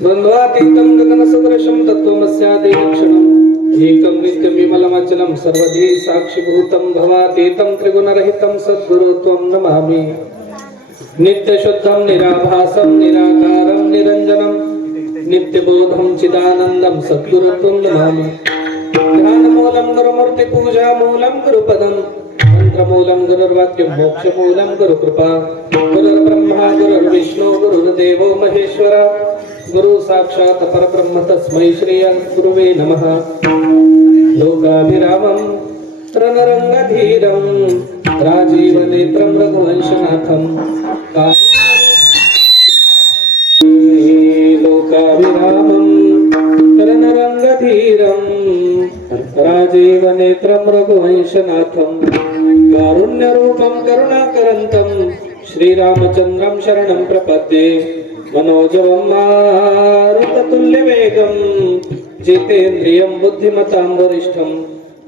द्वन्द्वातीतं गगनसदृशं तत्त्वमस्यादिलक्षणम् एकं नित्यं विमलमचलं सर्वधी साक्षिभूतं भवातीतं त्रिगुणरहितं सद्गुरुत्वं नमामि। नित्यशुद्धं निराभासं निराकारं निरञ्जनं नित्यबोधं चिदानन्दं सद्गुरुत्वं नमामि। ध्यानमूलं गुरुमूर्तिपूजामूलं गुरुपदं मंत्रमूलं गुरुर्वाक्यं मोक्षमूलं गुरुकृपा। गुरुर्ब्रह्मा गुरुर्विष्णु गुरुर्देवो महेश्वर गुरु साक्षात् परब्रह्म तस्मै श्री गुरुवे नमः। लोकाभिरामं रणरङ्गधीरं राजीवनेत्रं रघुवंशनाथं लोकाभिरामं रणरङ्गधीरं राजीवनेत्रं रघुवंशनाथं कारुण्यरूपं करुणाकरन्तं श्रीरामचन्द्रं शरणं प्रपद्ये। मनोजवं मारुततुल्यवेगं जितेन्द्रियं बुद्धिमतां वरिष्ठं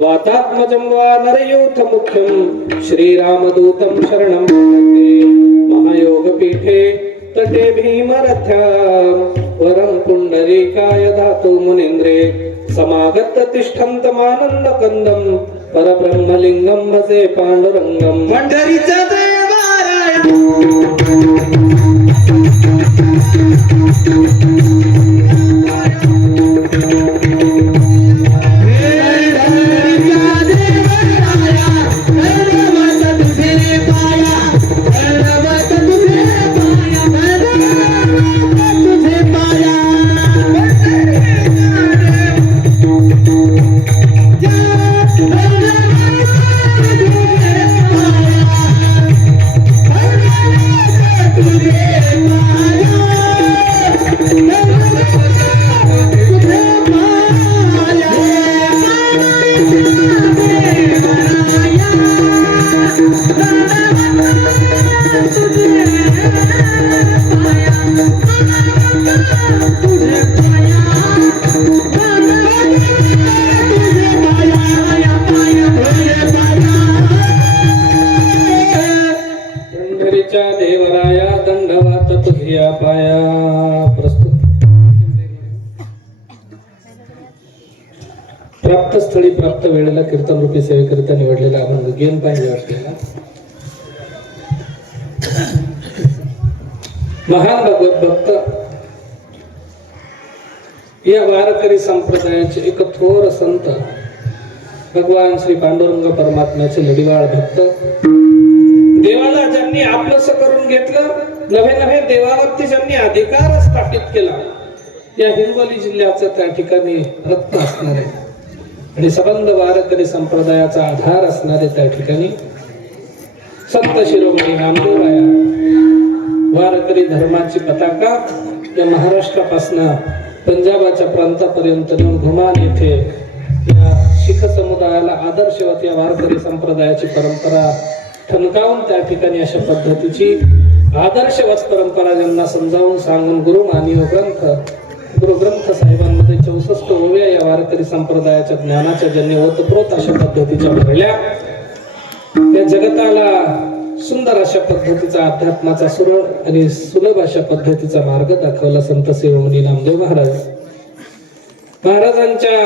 वातात्मजं वानरयूथमुख्यं श्रीरामदूतं शरणं प्रपद्ये। महायोगपीठे तटे भीमरथ्यां वरं पुण्डरीकाय धातु मुनीन्द्रे समागत तिष्ठन्तमानन्दकन्दं परब्रह्मलिङ्गं भजे पाण्डुरङ्गं। पंढरीचा देवाराय देवराया दंडवत तुझ्या पाया। प्रस्तुत प्राप्त स्थळी प्राप्त वेळेला कीर्तन रूपी सेवेकरिता निवडलेला अभंग गेम पाहिजे वाटलेला। महान भगवत भक्त या वारकरी संप्रदायाचे एक थोर संत भगवान श्री पांडुरंग परमात्म्याचे लढीवाळ भक्त देवाला ज्यांनी आपलंसं करून घेतलं, नवे नवे देवावरती ज्यांनी अधिकार स्थापित केला, या हिंगोली जिल्ह्याचं त्या ठिकाणी रत्न असणारे आणि सबंध वारकरी संप्रदायाचा आधार असणारे त्या ठिकाणी संत शिरोमणी नामदेवराया वारकरी धर्माची पताका या महाराष्ट्रापासून पंजाबाच्या प्रांतापर्यंत नेऊन घुमान येथे या शीख समुदायाला आदर्शवत या वारकरी संप्रदायाची परंपरा ठणकावून त्या ठिकाणी अशा पद्धतीची आदर्शवत परंपरा ज्यांना समजावून सांगून गुरु ग्रंथ साहेबांमध्ये 64 ओव्या या वारकरी संप्रदायाच्या ज्ञानाच्या ज्यांनी ओतप्रोत अशा पद्धतीच्या भरल्या, या जगताला सुंदर अशा पद्धतीचा अध्यात्माचा सुरळ आणि सुलभ अशा पद्धतीचा मार्ग दाखवला संत शिरोमणी नामदेव महाराजांच्या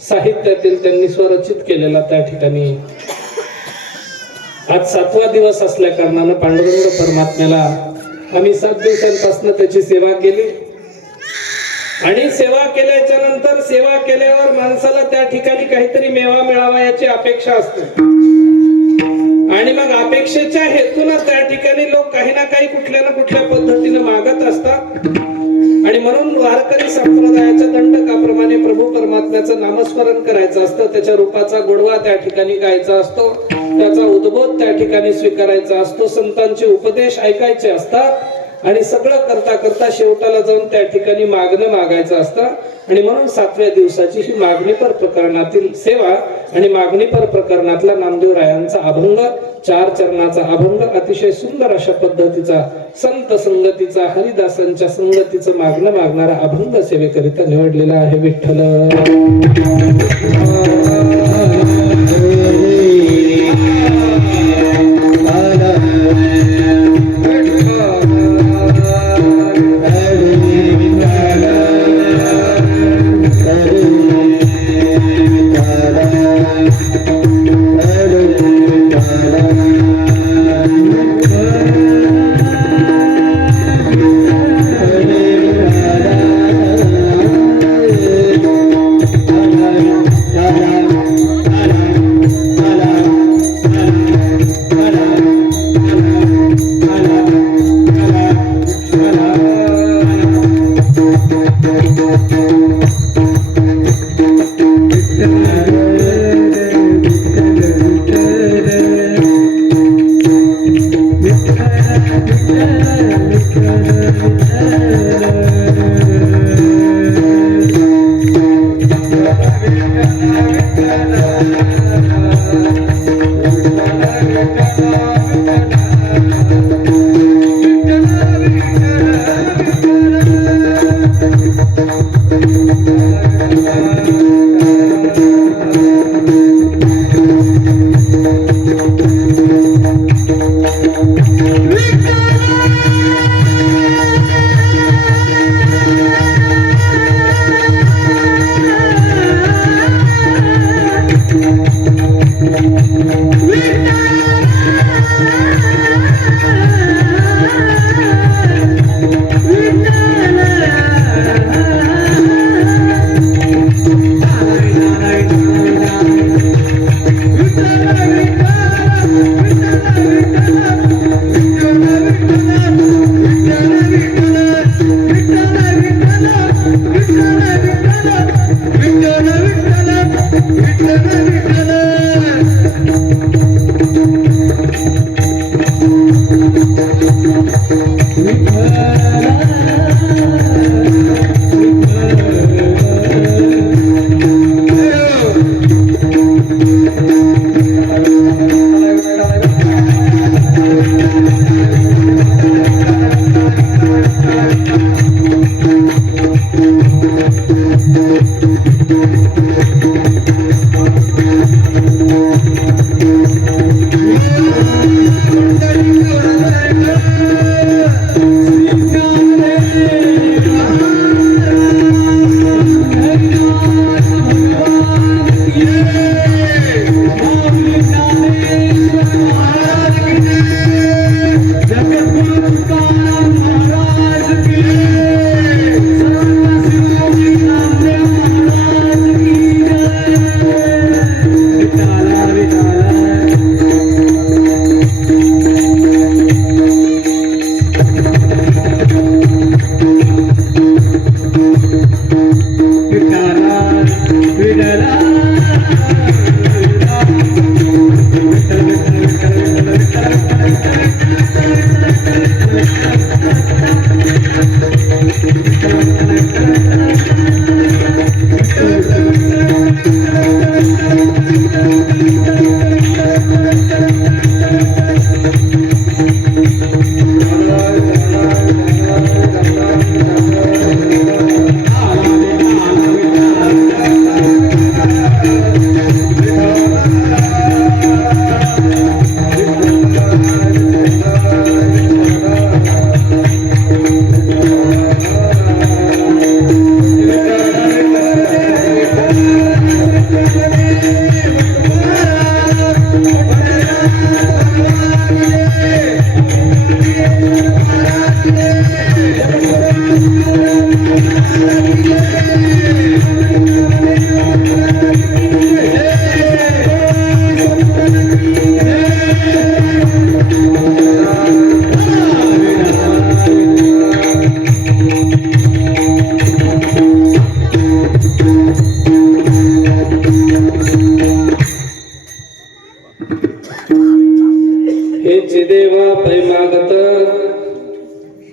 साहित्यातील त्यांनी स्वरचित केलेला त्या ठिकाणी आज 7वा दिवस असल्या कारणानं पांडुरंग परमात्म्याला आम्ही 7 दिवसांपासून त्याची सेवा केली आणि सेवा केल्याच्या नंतर सेवा केल्यावर माणसाला त्या ठिकाणी काहीतरी मेवा मिळावा याची अपेक्षा असते आणि मग अपेक्षेच्या हेतून त्या ठिकाणी लोक काही ना काही कुठल्या ना कुठल्या पद्धतीने मागत असतात आणि म्हणून वारकरी संप्रदायाच्या दंडकाप्रमाणे प्रभू परमात्म्याचं नामस्मरण करायचं असतं, त्याच्या रूपाचा गोडवा त्या ठिकाणी गायचा असतो, त्याचा उद्बोध त्या ठिकाणी स्वीकारायचा असतो, संतांचे उपदेश ऐकायचे असतात आणि सगळं करता करता शेवटाला जाऊन त्या ठिकाणी मागणं मागायचं असतं आणि म्हणून 7व्या दिवसाची ही मागणीपर प्रकरणातील सेवा आणि मागणीपर प्रकरणातला नामदेवरायांचा अभंग 4 चरणाचा अभंग अतिशय सुंदर अशा पद्धतीचा संत संगतीचा हरिदासांच्या संगतीचं मागणं मागणारा अभंग सेवेकरिता निवडलेला आहे। विठ्ठल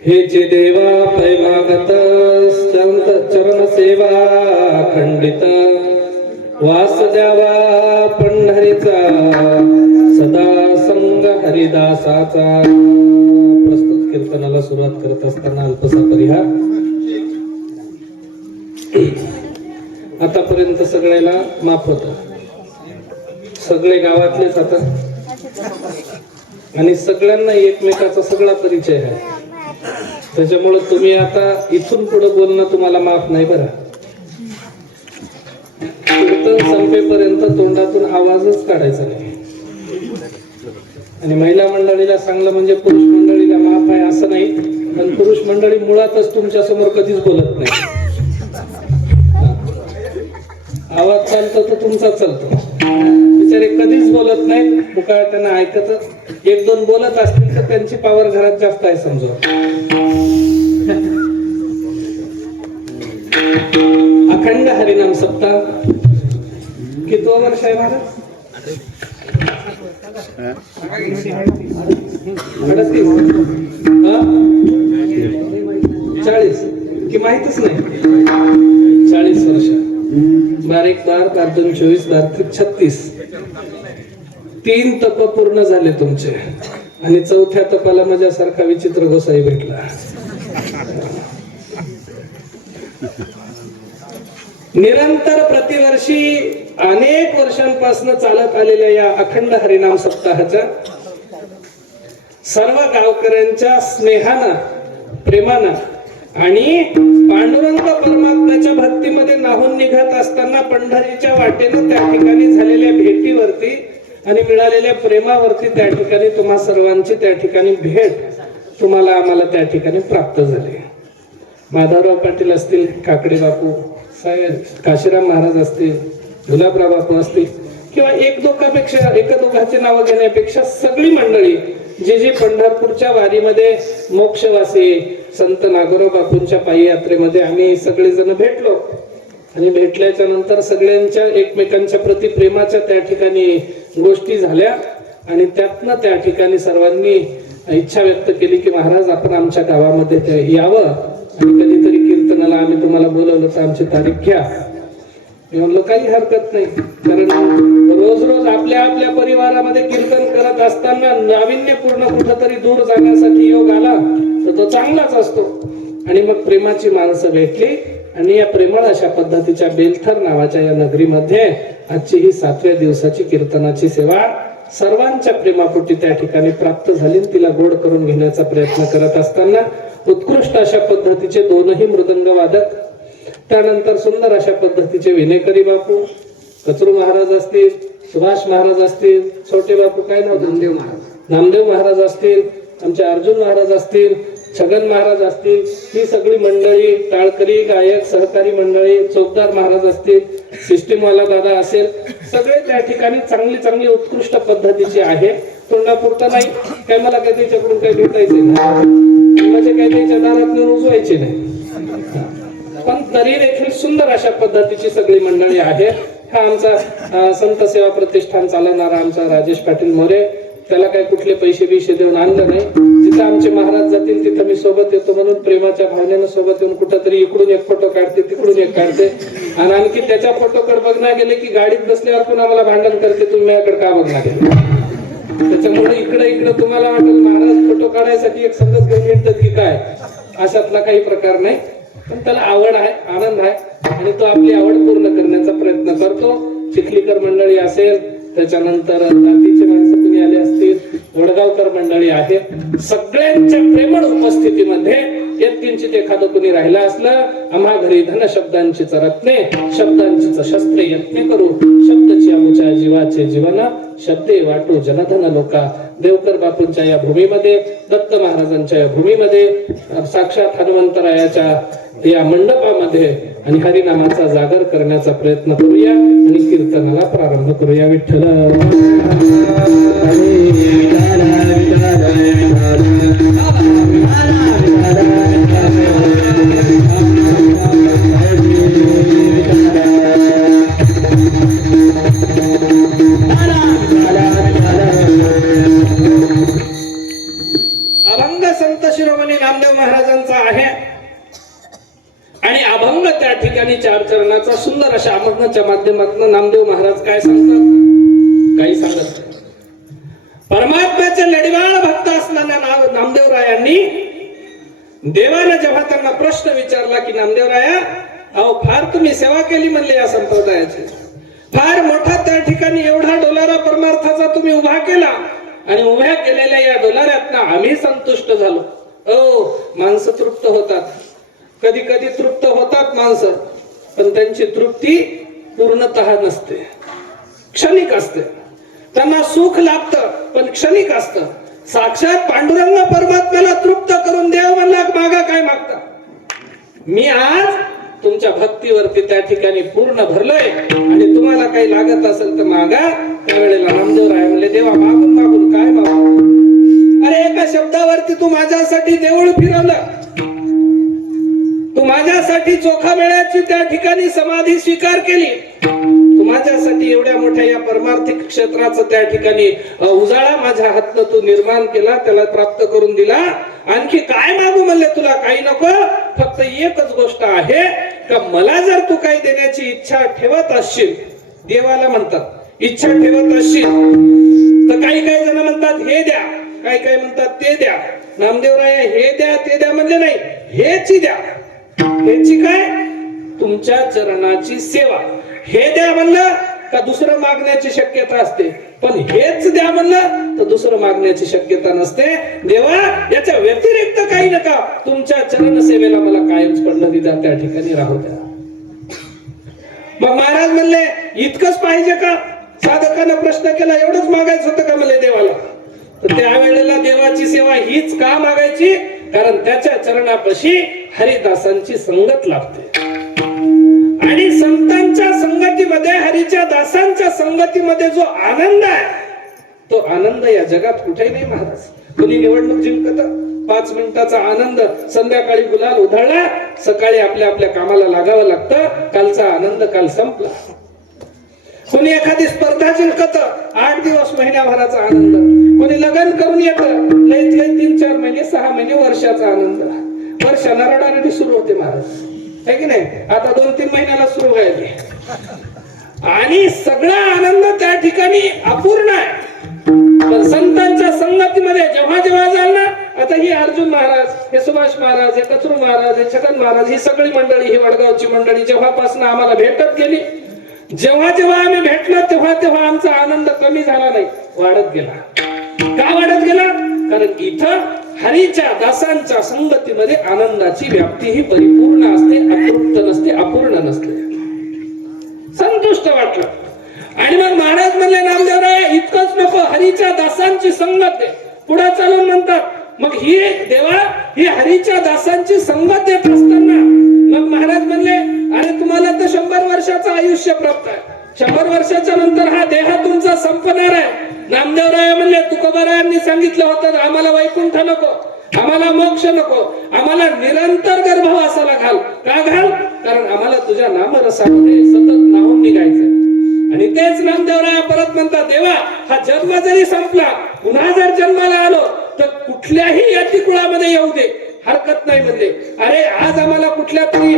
हेचे देवा पैमागत संत चरण सेवा खंडित वास द्यावा पंढरीचा सदा संग हरिदासाचा. प्रस्तुत कीर्तनाला सुरुवात करत असताना अल्पसा परिहार. आतापर्यंत सगळ्याला माफ होत, सगळे गावातलेच आता, आणि सगळ्यांना एकमेकाचा सगळा परिचय आहे. त्याच्यामुळे तुम्ही आता इथून पुढे बोलणं तुम्हाला माफ नाही बरं. कीर्तन संपेपर्यंत तोंडातून आवाजच काढायचा नाही. आणि महिला मंडळीला सांगलं म्हणजे पुरुष मंडळीला माफ आहे असं नाही, पण पुरुष मंडळी मुळातच तुमच्या समोर कधीच बोलत नाही. आवाज चालतो तर तुमचा चालतो, बिचारे कधीच बोलत नाही. बुकाळ त्यांना ऐकत, एक दोन बोलत असतील तर त्यांची पावर घरात जास्त आहे समजा. अखंड हरिनाम सप्ताह कितवं वर्ष आहे महाराज? 40 की माहितच नाही. 40 वर्ष. 12 36 3 तप पूर्ण झाले तुमचे. आणि 4थ्या तपाला माझ्यासारखा विचित्र गोसाई भेटला. निरंतर प्रतिवर्षी अनेक वर्षांपासून चालत आलेल्या या अखंड हरिनाम सप्ताहाच्या सर्व गावकऱ्यांच्या स्नेहानं, प्रेमानं आणि पांडुरंग परमात्म्याच्या भक्तीमध्ये नाहून निघत असताना पंढरीच्या वाटेनं त्या ठिकाणी झालेल्या भेटीवरती आणि मिळालेल्या प्रेमावरती त्या ठिकाणी तुम्हा सर्वांची त्या ठिकाणी भेट तुम्हाला आम्हाला त्या ठिकाणी प्राप्त झाली. माधवराव पाटील असतील, काकडे बापू साहेब, काशीराम महाराज असतील, गुलाबराव बापू असतील, किंवा एक दोघांचे नाव घेण्यापेक्षा सगळी मंडळी जी पंढरपूरच्या वारीमध्ये मोक्षवासी संत नागोराव बापूंच्या पायी यात्रेमध्ये आम्ही सगळेजण भेटलो. आणि भेटल्याच्या नंतर सगळ्यांच्या एकमेकांच्या प्रति प्रेमाच्या त्या ठिकाणी गोष्टी झाल्या. आणि त्यातनं त्या ठिकाणी सर्वांनी इच्छा व्यक्त केली की महाराज आपण आमच्या गावामध्ये यावं आणि कधीतरी कीर्तनाला आम्ही तुम्हाला बोलवलं तर आमची तारीख घ्या. मी म्हणलं काही हरकत नाही, कारण रोज रोज आपल्या आपल्या परिवारामध्ये कीर्तन करत असताना नाविन्यपूर्ण कुठंतरी दूर जाण्यासाठी योग आला तर तो चांगलाच असतो. आणि मग प्रेमाची माणसं भेटली आणि या प्रेमळ अशा पद्धतीच्या बेलथर नावाच्या या नगरीमध्ये आजची ही 7व्या दिवसाची कीर्तनाची सेवा सर्वांच्या प्रेमापोटी त्या ठिकाणी प्राप्त झाली. तिला गोड करून घेण्याचा प्रयत्न करत असताना उत्कृष्ट अशा पद्धतीचे दोनही मृदंग वादक, त्यानंतर सुंदर अशा पद्धतीचे विनेकरी बापू, कचरू महाराज असतील, सुभाष महाराज असतील, छोटे बापू काय नाव, नामदेव महाराज असतील, आमचे अर्जुन महाराज असतील, छगन महाराज असतील, ही सगळी मंडळी, टाळकरी गायक सहकारी मंडळी, चौकदार महाराज असतील, सिस्टीमवाला दादा असेल, सगळे त्या ठिकाणी चांगली चांगली उत्कृष्ट पद्धतीची आहे. तोंडापुरता नाही काय, मला काही त्याच्याकडून काही भेटायचे नाही, म्हणजे काही त्याच्या दारात रुजवायचे नाही, पण तरी देखील सुंदर अशा पद्धतीची सगळी मंडळी आहे. हा आमचा संत सेवा प्रतिष्ठान चालवणारा आमचा राजेश पाटील मोरे, त्याला काही कुठले पैसे बिशे देऊन आणलं नाही. जिथं आमचे महाराज जातील तिथं मी सोबत येतो म्हणून प्रेमाच्या भावनेनं सोबत येऊन कुठंतरी इकडून एक फोटो काढते, तिकडून एक काढते, आणि आणखी त्याच्या फोटोकडे बघणार गेले की गाडीत बसल्यावर पुन्हा मला भांडण करते, तुम्ही माझ्याकडे का बघणार गेले. त्याच्यामुळे इकडे तुम्हाला वाटेल महाराज फोटो काढायसाठी एक संगत घेऊन येतात की काय, अशातला काही प्रकार नाही. पण त्याला आवड आहे, आनंद आहे आणि तो आपली आवड पूर्ण करण्याचा प्रयत्न करतो. चिखलीकर मंडळी असेल, त्याच्यानंतर जातीचे माणसं कुणी आले असतील, वडगावकर मंडळी आहे, सगळ्यांच्या प्रेमळ उपस्थितीमध्ये किंचित एखादं कुणी राहिलं असलं, आम्हा घरी धन शब्दांची रत्ने, शब्दांची शस्त्रे यत्ने करू, शब्दची आमच्या जीवाचे जीवन, शब्दे वाटू जनधन लोका. देवकर बापूंच्या या भूमीमध्ये, दत्त महाराजांच्या या भूमीमध्ये, साक्षात हनुमंतरायाच्या या मंडपामध्ये आणि हरिनामाचा जागर करण्याचा प्रयत्न करूया आणि कीर्तनाला प्रारंभ करूया. विठ्ठल अभंग संत शिरोमणी नामदेव महाराजांचा आहे आणि अभंग त्या ठिकाणी 4 चरणाचा सुंदर अशा अभंगाच्या माध्यमातून नामदेव महाराज काय सांगतात, काही सांगत. परमात्म्याचे लढीवाळ भक्त असणाऱ्या नामदेवरायांनी देवाने जेव्हा त्यांना प्रश्न विचारला की नामदेवराया, अहो फार तुम्ही सेवा केली म्हणले या संप्रदायाची, फार मोठा त्या ठिकाणी एवढा डोलारा परमार्थाचा तुम्ही उभा केला आणि उभ्या केलेल्या या डोलाऱ्यातनं आम्ही संतुष्ट झालो. माणसं तृप्त होतात, कधी कधी तृप्त होतात माणसं, पण त्यांची तृप्ती पूर्णतः नसते, क्षणिक असते. त्यांना सुख लाभतं पण क्षणिक असतं. साक्षात पांडुरंग परमात्म्याला तृप्त करून देव म्हणला मागा काय मागता. मी आज तुमच्या भक्तीवरती त्या ठिकाणी पूर्ण भरलोय आणि तुम्हाला काही लागत असेल तर मागा. त्यावेळेला नामदेवराय म्हणले देवा मागून मागून काय मागू. अरे एका शब्दावरती तू माझ्यासाठी देऊळ फिरवलं, तू माझ्यासाठी चोखा मेळ्याची त्या ठिकाणी समाधी स्वीकार केली, तू माझ्यासाठी एवढ्या मोठ्या या परमार्थिक क्षेत्राचं त्या ठिकाणी उजाळा माझ्या हातनं तू निर्माण केला, त्याला प्राप्त करून दिला. आणखी काय मागू म्हणले, तुला काही नको, फक्त एकच गोष्ट आहे का मला जर तू काही देण्याची इच्छा ठेवत असशील, देवाला म्हणतात इच्छा ठेवत असशील तर काही काही जण म्हणतात हे द्या, काही काही म्हणतात ते द्या. नामदेवराय हे द्या ते द्या म्हणजे नाही, हेची द्या. हेची काय, तुमच्या चरणाची सेवा. हे द्या म्हणलं का दुसरं मागण्याची शक्यता असते, पण हेच द्या म्हणलं तर दुसरं मागण्याची शक्यता नसते. देवा याच्या व्यतिरिक्त काही नका, तुमच्या चरण सेवेला मला कायमच पडलं द्या, त्या ठिकाणी राहू द्या. मग महाराज म्हणले इतकंच पाहिजे का. साधकानं प्रश्न केला एवढंच मागायचं होतं का म्हणले देवाला. तर त्यावेळेला देवाची सेवा हीच का मागायची, कारण त्याच्या चरणापाशी हरिदासांची संगत लाभते आणि संतांच्या संगतीमध्ये, हरीच्या दासांच्या संगतीमध्ये जो आनंद आहे तो आनंद या जगात कुठेही नाही. महाराज कोणी निवडणूक जिंकत 5 मिनिटाचा आनंद, संध्याकाळी गुलाल उधळला, सकाळी आपल्या आपल्या कामाला लागावं लागतं, कालचा आनंद काल संपला. कोणी एखादी स्पर्धा जिंकत 8 दिवस महिन्याभराचा आनंद, कोणी लग्न करून येत लईत लई 3-4 महिने 6 महिने वर्षाचा आनंद. वर्षाला रडारडी सुरू होते महाराज, है की नाही? आता 2-3 महिन्याला सुरू व्हायचे आणि सगळा आनंद त्या ठिकाणी अपूर्ण आहे. पण संतांच्या संगतीमध्ये जेव्हा जेव्हा जाल ना, आता ही अर्जुन महाराज, हे सुभाष महाराज, हे कचरू महाराज, हे छगन महाराज, ही सगळी मंडळी, ही वडगावची मंडळी जेव्हापासून आम्हाला भेटत गेली, जेव्हा जेव्हा आम्ही भेटलो तेव्हा तेव्हा आमचा आनंद कमी झाला नाही, वाढत गेला. का वाढत गेला? कारण इथं हरीच्या दासांच्या संगतीमध्ये आनंदाची व्याप्ती ही परिपूर्ण असते, अतृप्त नसते, अपूर्ण नसते. संतुष्ट वाटलं. आणि मग महाराज म्हणले, नामदेवराय इतकंच नको, हरीच्या दासांची संगत दे. पुढे चालून म्हणतात, मग ही देवा ही हरीच्या दासांची संगत देत असताना मग महाराज म्हणले, अरे तुम्हाला तर 100 वर्षाचं आयुष्य प्राप्त आहे. 100 वर्षाच्या नंतर हा देह तुमचा संपणार आहे. नामदेवराय म्हणले, तुकोबारायांनी सांगितलं होतं, आम्हाला वैकुंठ नको, आम्हाला मोक्ष नको, आम्हाला निरंतर गर्भवासाला घाल. का घाल? कारण आम्हाला तुझ्या नामरसामध्ये सतत न्हाऊन निघायचं. आणि तेच नामदेवराया परत म्हणतात, देवा हा जन्म जरी संपला, पुन्हा जर जन्माला आलो तर कुठल्याही यतिकुळामध्ये येऊ दे, हरकत नाही म्हणले. अरे आज आम्हाला कुठल्या तरी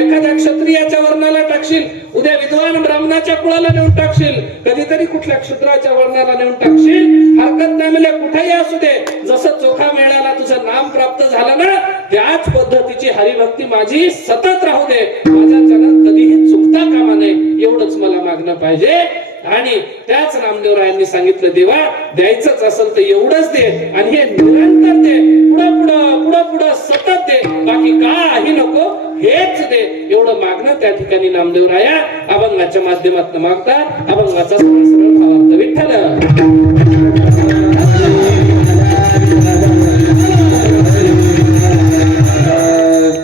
एखाद्या क्षत्रियाच्या वर्णाला टाकशील, उद्या विद्वान ब्राह्मणाच्या कुळाला नेऊन टाकशील, कधीतरी कुठल्या क्षुद्राच्या वर्णाला नेऊन टाकशील, हरकत नाही म्हणले. कुठेही असू दे, जसं चोखा मेळाला तुझं नाम प्राप्त झालं ना, त्याच पद्धतीची हरिभक्ती माझी सतत राहू दे, माझ्याच्यानं कधीही चुकता कामा नये, एवढंच मला मागणं पाहिजे. आणि त्याच नामदेवरायांनी सांगितलं, देवा द्यायचंच असेल तर एवढंच दे, आणि हे निरंतर दे, पुढं सतत दे, बाकी काही नको, हेच दे. एवढं मागणं त्या ठिकाणी नामदेवराया अभंगाच्या माध्यमातून मागतात. अभंगाचा सरळ सरळ भावार्थ विठ्ठल.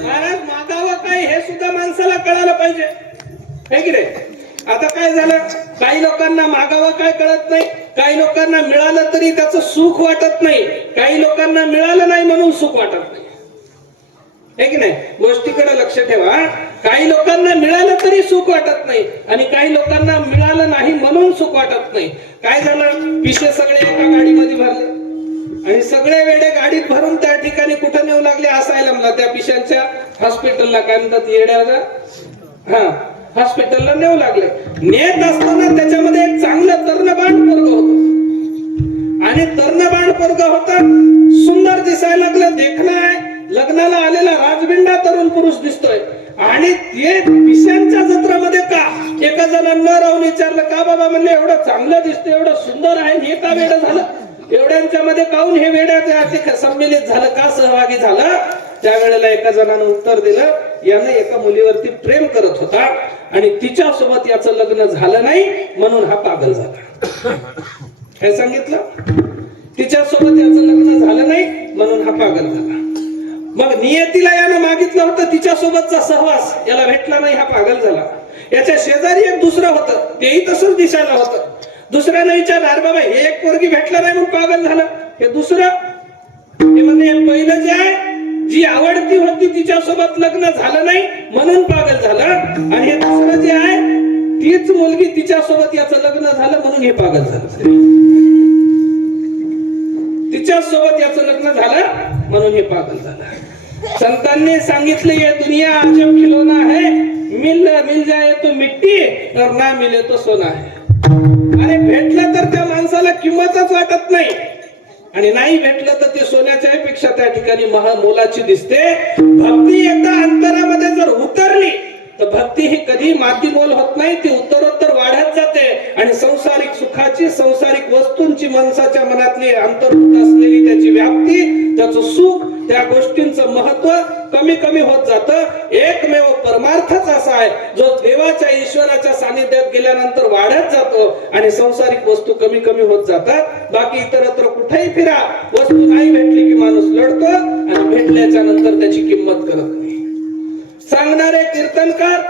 महाराज मागावं काय हे सुद्धा माणसाला कळायला पाहिजे, है की नाही? आता काय झालं, काही लोकांना मागावं काय कळत नाही, काही लोकांना मिळालं तरी त्याचं सुख वाटत नाही, काही लोकांना मिळालं नाही म्हणून सुख वाटत नाही, है की नाही? गोष्टीकडे लक्ष ठेवा. काही लोकांना मिळालं तरी सुख वाटत नाही आणि काही लोकांना मिळालं नाही म्हणून सुख वाटत नाही. काय झालं, पिशे सगळे एका गाडीमध्ये भरले आणि सगळे वेडे गाडीत भरून त्या ठिकाणी कुठं नेऊ लागले, असायला त्या पिशांच्या हॉस्पिटलला, काय म्हणतात येड्याला, हा हॉस्पिटलला नेऊ लागले. नेत असताना त्याच्यामध्ये एक चांगलं तर्णबाण पोरग होत आणि तर्णबाण पोरग होता, सुंदर दिसायला लागलं, देखणं आहे, लग्नाला आलेला राजबिंडा तरुण पुरुष दिसतोय. आणि ते पिशांच्या जत्रामध्ये का एका जणांना न राहून विचारलं, का बाबा म्हणले, एवढं चांगलं दिसतं, एवढं सुंदर आहे, हे का वेडं झालं, एवढ्यांच्या मध्ये काऊन हे वेड्या सम्मिलित झालं, का सहभागी झालं? त्यावेळेला एका जणानं उत्तर दिलं, याने एका मुलीवरती प्रेम करत होता आणि तिच्या सोबत याचं लग्न झालं नाही म्हणून हा पागल झाला. काय सांगितलं? तिच्या सोबत याचं लग्न झालं नाही म्हणून हा पागल झाला. मग नियतीला यानं मागितलं होतं तिच्या सोबतचा सहवास, याला भेटला नाही, हा पागल झाला. याच्या शेजारी एक दुसरं होतं, तेही तसंच दिसायला होतं. दुसऱ्यानं विचारलं, बाबा हे एक पोरगी भेटला नाही म्हणून पागल झालं, हे दुसरं, हे म्हणजे पहिलं जे आहे, जी आवडती होती तिच्या सोबत लग्न झालं नाही म्हणून पागल झालं, आणि हे दुसरं जे आहे, तीच मुलगी तिच्या सोबत याचं लग्न झालं म्हणून हे पागल झालं. तिच्या सोबत याचं लग्न झालं म्हणून हे पागल झालं. संतांनी सांगितलं, ये दुनिया अजब खिलौना है, मिल जाए तो मिट्टी और ना मिले तो सोना है. अरे भेटलं तर त्या माणसाला किंमतच वाटत नाही, आणि नाही भेटलं तर ते सोन्याच्या पेक्षा त्या ठिकाणी महामोलाची दिसते. भक्ती एकदा अंतरामध्ये जर उतरली तर भक्ती ही कधी मातीमोल होत नाही, ती उत्तरोत्तर वाढत जाते आणि संसारिक सुखाची, संसारिक वस्तूंची माणसाच्या मनातली अंतर्भूत असलेली त्याची व्याप्ती, त्याचं सुख, त्या गोष्टींचं महत्व कमी कमी होत जातं. एकमेव परमार्थच असा आहे जो देवाच्या, ईश्वराच्या सानिध्यात गेल्यानंतर वाढत जातो आणि संसारिक वस्तू कमी कमी होत जातात. बाकी इतरत्र कुठेही फिरा, वस्तू नाही भेटली की माणूस लढतो आणि भेटल्याच्या नंतर त्याची किंमत करत नाही. सांगणारे कीर्तनकार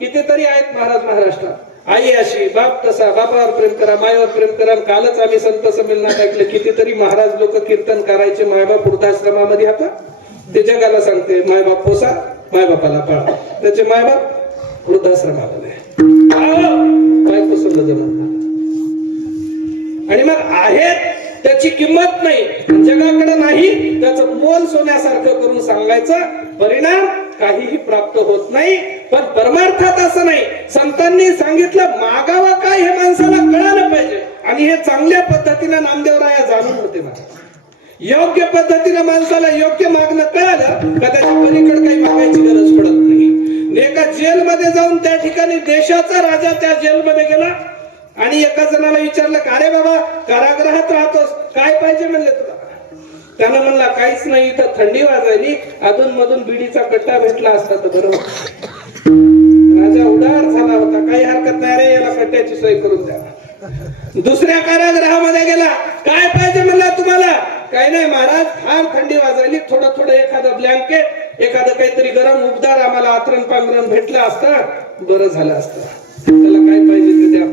कितीतरी आहेत महाराज महाराष्ट्रात. आई अशी, बाप तसा, बापावर प्रेम करा, मायावर प्रेम करा. कालच आम्ही संत संमेलनात ऐकलं, कितीतरी महाराज लोक कीर्तन करायचे, मायबाप वृद्धाश्रमामध्ये. आता ते जगाला सांगते, मायबाप पोसा, मायबापाला पाळा. त्याचे मायबाप वृद्धाश्रमाला नाही. बायको सगळं जमत नाही. आणि मग आहेत त्याची किंमत नाही, जगाकडे नाही त्याचं मोल सोन्यासारखं करून सांगायचं, परिणाम काहीही प्राप्त होत नाही. पण परमार्थात असं नाही. संतांनी सांगितलं मागावं काय हे माणसाला कळायला पाहिजे. आणि हे चांगल्या पद्धतीनं नामदेवराया जाणून होते मला. योग्य पद्धतीनं माणसाला योग्य मागणं कळालं का त्याच्या पलीकडे काही मागायची गरज पडत नाही. एका जेलमध्ये जाऊन त्या ठिकाणी देशाचा राजा त्या जेलमध्ये गेला आणि एका जणाला विचारलं का रे बाबा कारागृहात राहतोस, काय पाहिजे म्हणले तुला. त्यानं म्हणला काहीच नाही, इथं थंडी वाजायली, अधून मधून बिडीचा कट्टा भेटला असता तर बरं. राजा उदार झाला होता, काही हरकत नाही रे, याला कट्ट्याची सोय करून द्या. दुसऱ्या कारागृहामध्ये गेला, काय पाहिजे म्हणला तुम्हाला. काही नाही महाराज, फार थंडी वाजायली, थोडं थोडं एखादं ब्लँकेट, एखादं काहीतरी गरम उबदार आम्हाला आतरण पांघरण भेटलं असतं बरं झालं असतं. त्याला काय पाहिजे ते द्या.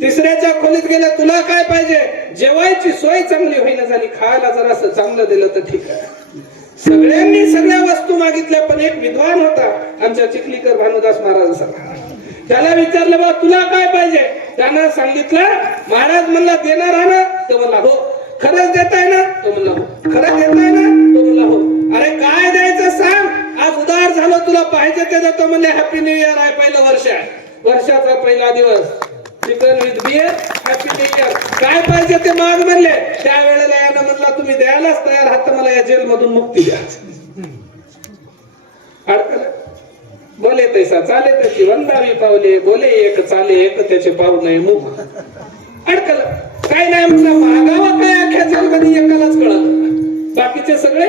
तिसऱ्याच्या खोलीत गेले, तुला काय पाहिजे. जेवायची सोय चांगली होईना झाली, खायला जरासं चांगलं दिलं तर ठीक आहे. सगळ्यांनी सगळ्या वस्तू मागितल्या. पण एक विद्वान होता आमच्या चिखलीकर भानुदास महाराजांसारखा. त्याला विचारलं बा तुला काय पाहिजे. त्यानं सांगितलं महाराज म्हणला देणार आहे ना. तो म्हणला हो. खरंच देताय ना. तो म्हणला हो. खरंच देताय ना. तो म्हणला हो. अरे काय द्यायचं सांग, आज उदार झालं, तुला पाहिजे ते देतो म्हणले. हॅपी न्यू इयर आहे, पहिलं वर्ष आहे, वर्षाचा पहिला दिवस, chicken with beer, happy new year. काय पाहिजे ते माग म्हणले. त्यावेळेला यानं म्हणला तुम्ही द्यायलाच तयार आहात तर मला या जेल मधून मुक्ती द्या. अडकलं. बोले तैसा चाले त्याची वंदावी पावले, बोले एक चाले एक त्याचे पाव नये मुख. अडकलं. काय नाही म्हणलं, मागावा काय अख्ख्या जेलमध्ये एकालाच कळलं, बाकीचे सगळे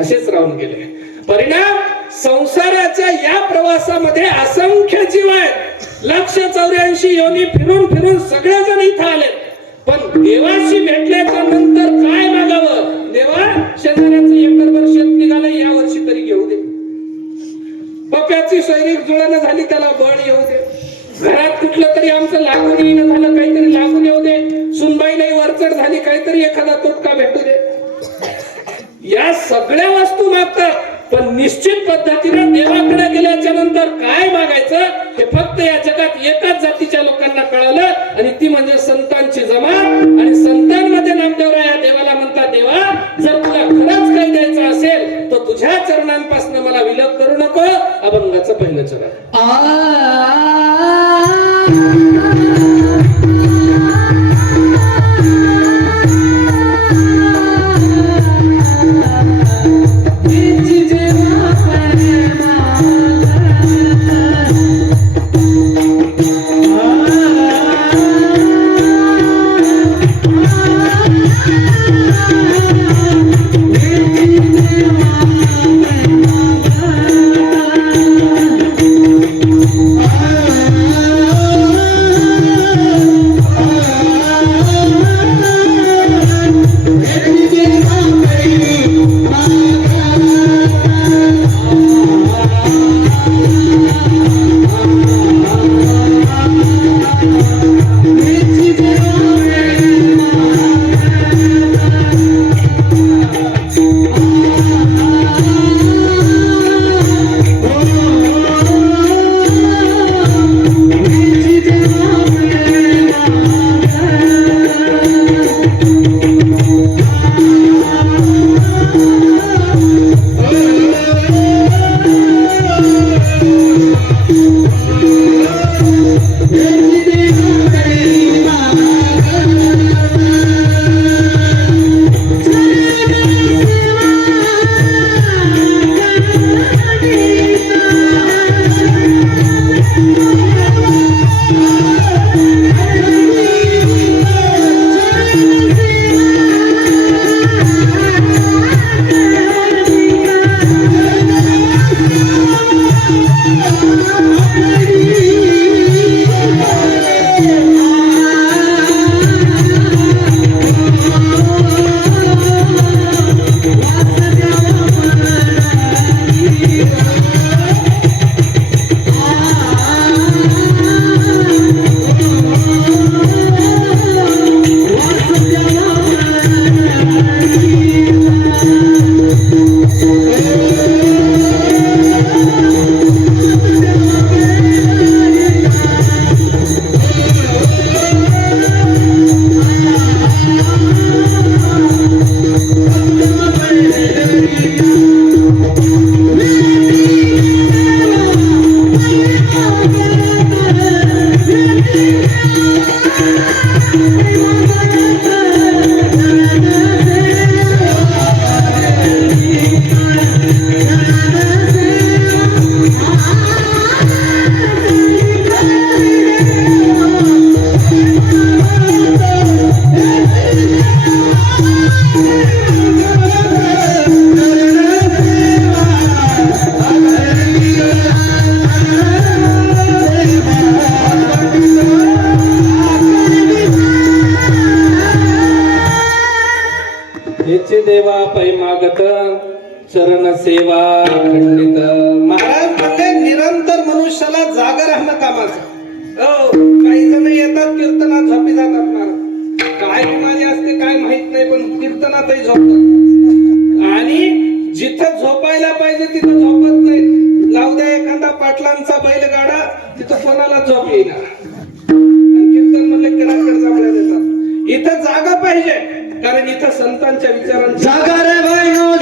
असेच राहून गेले. परिणाम संसाराच्या या प्रवासामध्ये असंख्य जीव आहेत. 184 योनी फिरून फिरून सगळेजण इथं आले. पण देवाशी भेटल्याच्या नंतर काय मागावं. देवा शेजाऱ्याचं एकरभर शेत निघालं, या वर्षी तरी घेऊ दे. पप्याची सैनिक जुळणं झाली, त्याला बळ येऊ दे. घरात कुठलं तरी आमचं लागून येणं झालं, काहीतरी लागून येऊ दे. सुनबाईलाही वरचढ झाली, काहीतरी एखादा तोटका भेटू दे. या सगळ्या वस्तू मागतात. पण निश्चित पद्धतीने देवाकडे गेल्याच्या नंतर काय मागायचं हे फक्त या जगात एकाच जातीच्या लोकांना कळालं, आणि ती म्हणजे संतांची जमात. आणि संतांमध्ये नामदेवराया देवाला म्हणतात, देवा जर तुला खरंच काही द्यायचं असेल तर तुझ्या चरणांपासून मला विलग करू नको. अभंगाचं पहिलं चरण. Ah बी जातात महाराज. काय बिमारी असते काय माहित नाही, पण कीर्तनातही झोपतात. आणि जिथं झोपायला पाहिजे तिथं झोपत नाही. लावू द्या एखादा पाटलांचा बैलगाडा, तिथं कोणाला झोप येईना. आणि कीर्तन म्हणले केराकडे जांभळ्या देतात. इथं जागा पाहिजे, कारण इथं संतांच्या विचारांची जागा रे बाईनो,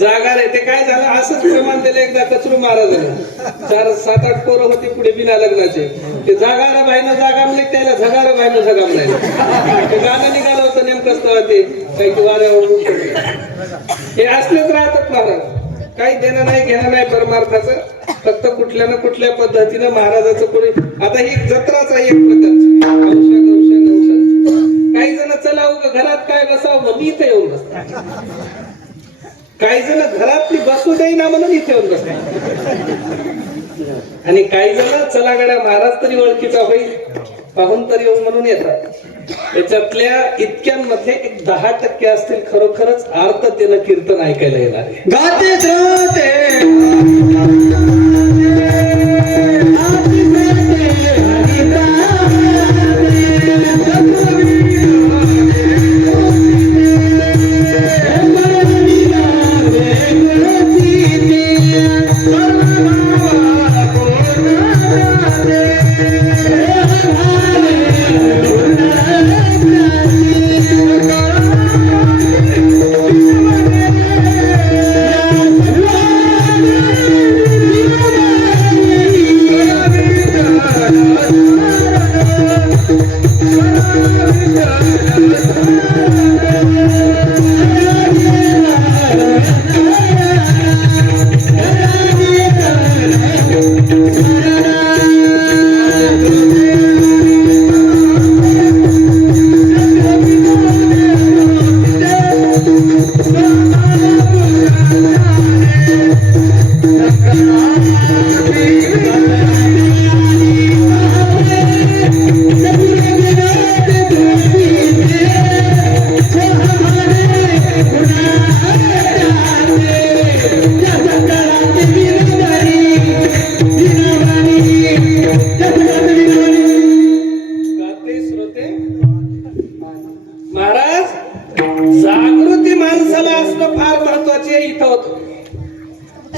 जागा रे. ते काय झालं, असंच प्रमाण दिलं एकदा कचरू महाराजांना. 4-7-8 पोरं होती पुढे बिना लग्नाचे. ते जागारा बाईनं जागा म्हणले, त्याला झगारा बाईनं झगा म्हणाले. ते गाणं निघालं होतं नेमकं तेव्हा, ते काही वाऱ्यावर हे असलेच राहतात महाराज. काही देणं नाही घेणं नाही परमार्थाचं. फक्त कुठल्या ना कुठल्या पद्धतीनं महाराजाचं कोणी. आता ही जत्राच आहे एक प्रकारची. काही जण चला घरात काय बसावं म्हणून इथे येऊन बसतात. काही जण घरातली बसू देईना म्हणून इथे येऊन बसतात. आणि काही जण चला गड्या महाराज तरी ओळखीचा होईल, पाहून तरी येऊन म्हणून येतात. याच्यातल्या इतक्यांमध्ये एक 10% असतील खरोखरच आर्ततेनं कीर्तन ऐकायला येणारे. गाते राहते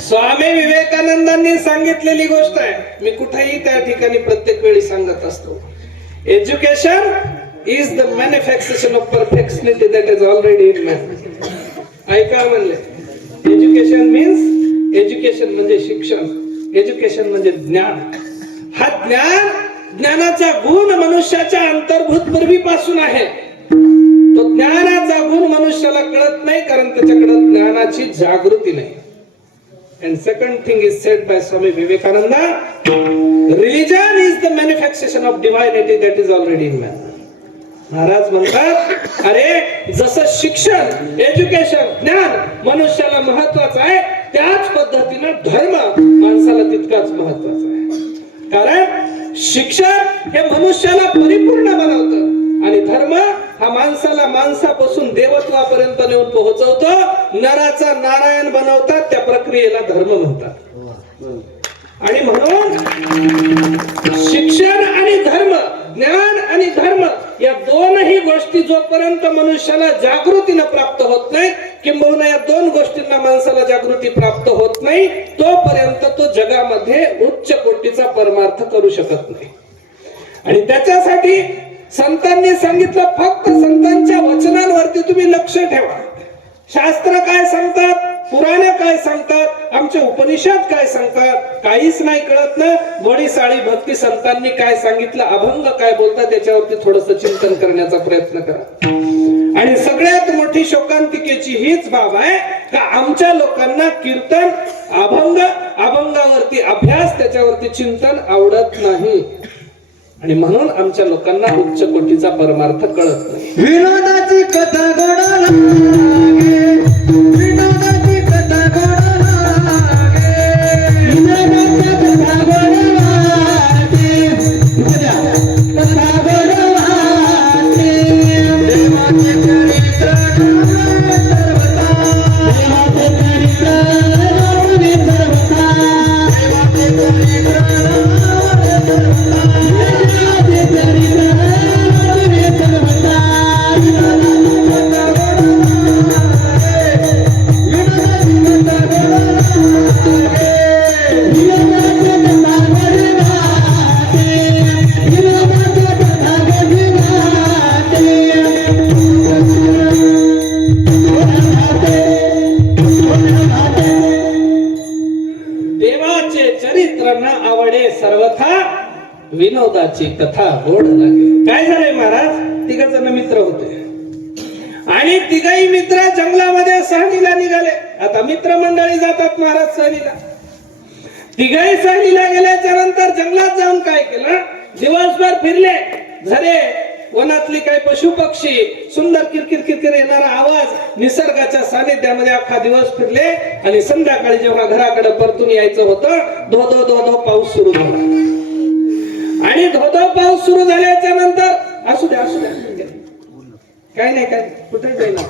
स्वामी विवेकानंदांनी सांगितलेली गोष्ट आहे. मी कुठेही त्या ठिकाणी प्रत्येक वेळी सांगत असतो. Education is the manifestation of perfection that is already in man. ऐका म्हणले, एज्युकेशन मीन्स, एज्युकेशन म्हणजे शिक्षण, एज्युकेशन म्हणजे ज्ञान. हा ज्ञानाचा गुण मनुष्याच्या अंतर्भूत पूर्वीपासून आहे. तो ज्ञानाचा गुण मनुष्याला कळत नाही, कारण त्याच्याकडे ज्ञानाची जागृती नाही. And second thing is said by Swami Vivekananda, religion is the manifestation of divinity that is already in man. Maharaj म्हणतात, अरे जसं शिक्षण, एज्युकेशन, ज्ञान मनुष्याला महत्वाचं आहे, त्याच पद्धतीनं धर्म माणसाला तितकाच महत्वाचा आहे. कारण शिक्षण हे मनुष्याला परिपूर्ण बनवतं आणि धर्म हा माणसाला माणसापासून देवत्वापर्यंत नेऊन पोहोचवतो. नराचा नारायण बनवतात, त्या प्रक्रियेला धर्म म्हणतात. आणि म्हणून शिक्षण आणि धर्म, ज्ञान आणि धर्म या दोनही गोष्टी जोपर्यंत मनुष्याला जागृतीनं प्राप्त होत नाही, किंबहुना या दोन गोष्टींना माणसाला जागृती प्राप्त होत नाही, तोपर्यंत तो जगामध्ये उच्च कोटीचा परमार्थ करू शकत नाही. आणि त्याच्यासाठी संतांनी सांगितलं, फक्त संतांच्या वचनांवरती तुम्ही लक्ष ठेवा. शास्त्र काय सांगतात, पुराण काय सांगतात, आमचे उपनिषद काय सांगतात, काहीच नाही कळत ना. वडी साळी भक्ती संतांनी काय सांगितलं, अभंग काय बोलतात, त्याच्यावरती थोडस चिंतन करण्याचा प्रयत्न करा. आणि सगळ्यात मोठी शोकांतिकेची हीच बाब आहे का आमच्या लोकांना कीर्तन, अभंग, अभंगावरती अभ्यास, त्याच्यावरती चिंतन आवडत नाही. आणि म्हणून आमच्या लोकांना उच्च कोटीचा परमार्थ कळत नाही. विनोदाची कथा गोडा लागे, विनोदाची कथा गोडा लागे, विनोदाची कथा गोडा लागे, कथा गोडा लागे. देवाचे चरित्र सर्वथा, देवाचे चरित्र सर्वथा, देवाचे चरित्र देवाचे चरित्र न आवडे सर्वथा, विनोदाची कथा गोड लागे. काय झालंय महाराज, तिघ जण मित्र होते आणि तिघही मित्र जंगलामध्ये सहलीला निघाले. आता मित्र मंडळी जातात महाराज सहलीला. तिघही सहलीला गेल्याच्या नंतर जंगलात जाऊन काय केलं, दिवसभर फिरले. झरे, वनातली काही पशु पक्षी, सुंदर किरकिर किरकिर येणारा आवाज, निसर्गाच्या सानिध्यामध्ये अख्खा दिवस फिरले. आणि संध्याकाळी जेव्हा घराकडे परतून यायचं होतं, धो धो धो धो पाऊस सुरू झाला. आणि धो धो पाऊस सुरू झाल्याच्या नंतर, असू द्या काय नाही, काय कुठे जाईना,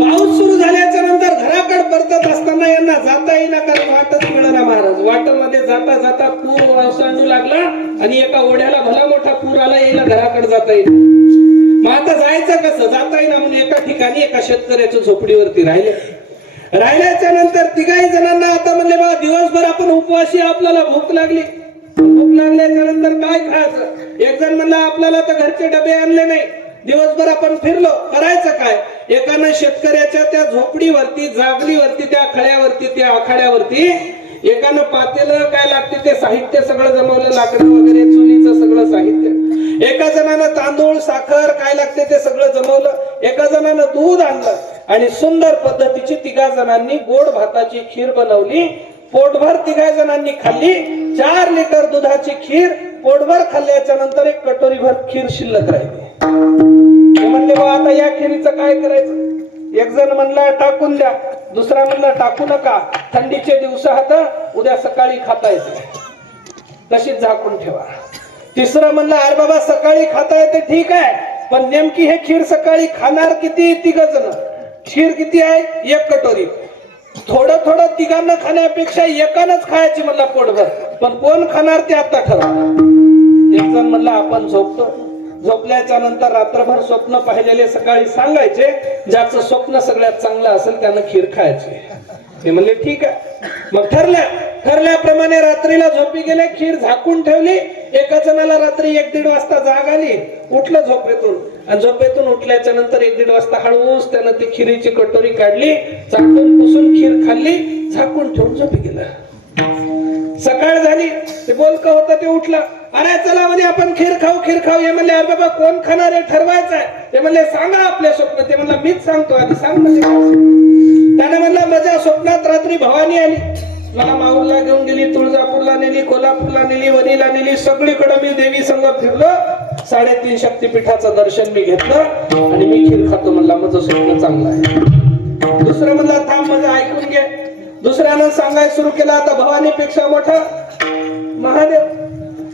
पाऊस सुरू झाल्याच्या नंतर घराकडे परतत असताना यांना जाता येईना, कारण वाटच मिळेना महाराज. वाटेमध्ये जाता जाता पूर ओसंडू लागला आणि एका ओढ्याला भला मोठा पूर आला, यायला घराकडे जाता येईल. मग आता जायचं कसं, जाता येईना म्हणून एका ठिकाणी एका शेतकऱ्याच्या झोपडीवरती राहिले. राहिल्याच्या नंतर तिघाही जणांना आता म्हणले, बा दिवसभर आपण उपवासी, आपल्याला भूक लागली. भूक लागल्याच्या नंतर काय खायचं. एक जण म्हणला, आपल्याला तर घरचे डबे आणले नाही, दिवसभर आपण फिरलो, करायचं काय. एकानं शेतकऱ्याच्या त्या झोपडीवरती, जागलीवरती, त्या खळ्यावरती, त्या आखाड्यावरती एकानं पातेलं काय लागते ते साहित्य सगळं जमवलं, लाकडं वगैरे, चुलीचं सगळं साहित्य. एका जणानं तांदूळ, साखर काय लागते ते सगळं जमवलं. एका जणानं दूध आणलं आणि सुंदर पद्धतीची तिघा जणांनी गोड भाताची खीर बनवली. पोटभर तिघा जणांनी खाल्ली. 4 लिटर दुधाची खीर पोटभर खाल्ल्याच्या नंतर एक कटोरीभर खीर शिल्लक राहिली. ते म्हणले, बा आता या खिरीचं काय करायचं. एक जण म्हणला, टाकून द्या. दुसरा म्हणला, टाकू नका, थंडीचे दिवस हात, उद्या सकाळी खाता येते, तशीच झाकून ठेवा. तिसरं म्हणला, अरे बाबा सकाळी खाता येते ठीक आहे, पण नेमकी हे खीर सकाळी खाणार किती, तिघ जण, खीर किती आहे, 1 कटोरी. थोडं थोडं तिघांना खाण्यापेक्षा एकानच खायची म्हणला पोटभर, पण कोण खाणार ते आता ठरवा. एक जण म्हणला, आपण झोपतो. झोपल्याच्या नंतर रात्रभर स्वप्न पाहिलेले सकाळी सांगायचे, ज्याचं स्वप्न सगळ्यात चांगलं असेल त्यानं खीर खायची. ते म्हणले ठीक आहे. मग ठरल्याप्रमाणे रात्रीला झोपी गेले, खीर झाकून ठेवली. एका जणाला रात्री 1-1.5 वाजता जाग आली, उठलं झोपेतून. आणि झोपेतून उठल्याच्या नंतर 1-1.5 वाजता हळूच त्यानं ती खिरीची कटोरी काढली, चाटून पुसून खीर खाल्ली, झाकून ठेवून झोपी गेला. सकाळ झाली, ते बोलकं होतं ते उठलं. अरे चला म्हणे आपण खीर खाऊ. हे म्हणले, अरे बाबा कोण खाणार आहे, ठरवायचं आहे. ते म्हणले, सांगा आपले स्वप्न. ते म्हणला, मीच सांगतो, आधी सांग म्हणजे. त्याने म्हणला, माझ्या स्वप्नात रात्री भवानी आली, मला माऊरला घेऊन गेली, तुळजापूरला नेली, कोल्हापूरला नेली, वणीला नेली, सगळीकडे मी देवी संग फिरलो. 3.5 शक्तीपीठाचं दर्शन मी घेतलं आणि मी खीर खातो. म्हणला, माझं स्वप्न चांगलं आहे. दुसरं म्हणला, थांब माझं ऐकून घे. दुसऱ्यानं सांगायला सुरू केलं, आता भवानीपेक्षा मोठा महादेव.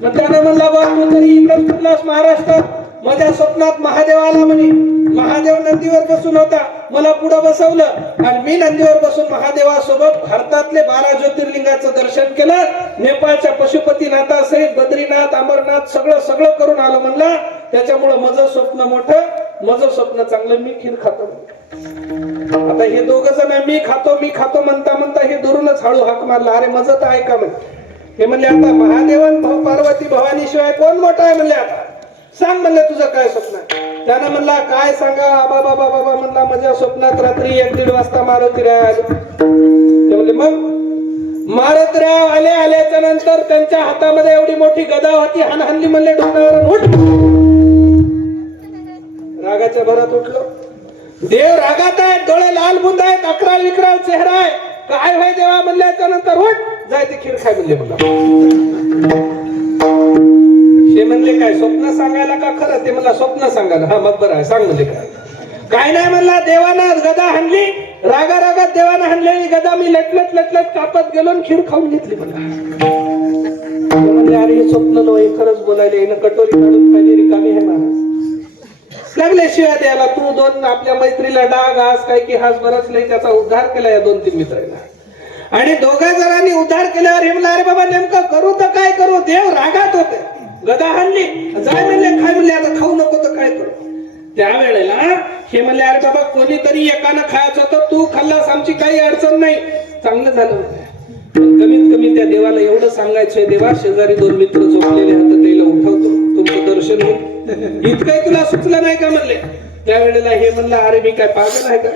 मग त्यानं म्हणला, बा तू तरी इथं फिरलास महाराष्ट्रात, माझ्या स्वप्नात महादेव आला म्हणे. महादेव नंदीवर बसून होता, मला पुढे बसवलं आणि मी नंदीवर बसून महादेवासोबत भारतातले 12 ज्योतिर्लिंगाचं दर्शन केलं. नेपाळच्या पशुपतीनाथासहित बद्रीनाथ, अमरनाथ सगळं सगळं करून आलो म्हणला. त्याच्यामुळं माझं स्वप्न मोठं, माझं स्वप्न चांगलं, मी खीर खातो. आता हे दोघं जण मी खातो म्हणता म्हणता हे दुरूनच हळू हाक मारला, अरे मज तर ऐका म्हणे. हे म्हणले आता महादेवन भाऊ पार्वती भवानी शिवाय कोण मोठा आहे म्हणले, आता सांग म्हणले तुझं काय स्वप्न आहे. त्यानं म्हणला काय सांगा आबा बाबा बाबा म्हणला, माझ्या स्वप्नात रात्री 1-1:30 वाजता मारुतीराव आले. ते म्हणले मग मारुतीराव आल्याच्या नंतर त्यांच्या हातामध्ये एवढी मोठी गदा होती, हानहल्ली म्हणले डोंगरावरून उठ. रागाच्या भरात उठलो. देव रागात आहे, डोळे लाल बुंद आहेत, अकराळ विकराळ चेहरा आहे. काय भाई देवा म्हणल्याच्या नंतर उठ, जाय ते खीर खाय म्हणले. मला ते म्हणले काय स्वप्न सांगायला का खरं? ते मला स्वप्न सांगायला. हा मग बरं आहे, सांग म्हणले काय नाही म्हणला. देवानं गदा हाणली, रागारागात देवानं हाणलेली गदा मी लटलट कापत गेलो आणि खीर खाऊन घेतली. म्हणले अरे हे स्वप्न नो, हे खरंच बोलायले. कटोरी काढून खाली रिकामी आहे महाराज. लागले शिवाय द्यायला, तू दोन आपल्या मैत्रीला डाग हास काय की हास बरंच लय. त्याचा उद्धार केला या 2-3 मित्रांना. आणि दोघा जणांनी उद्धार केल्यावर हे म्हणलं अरे बाबा नेमकं करू तर काय करू. देव रागात होते, गदा हाणली, जाय म्हणले खाय म्हणले, आता खाऊ नको तर काय करू. त्यावेळेला हे म्हणले अरे बाबा कोणीतरी एकानं खायचं होतं, तू खाल्लास, आमची काही अडचण नाही, चांगलं झालं. पण कमीत कमी त्या देवाला एवढं सांगायचंय, देवा शेजारी 2 मित्र झोपलेले हात त्याला उठवतो, तुमचं दर्शन होईल. इतकंही तुला सुचलं नाही का म्हणले. त्यावेळेला हे म्हणलं अरे मी काय पागल आहे का.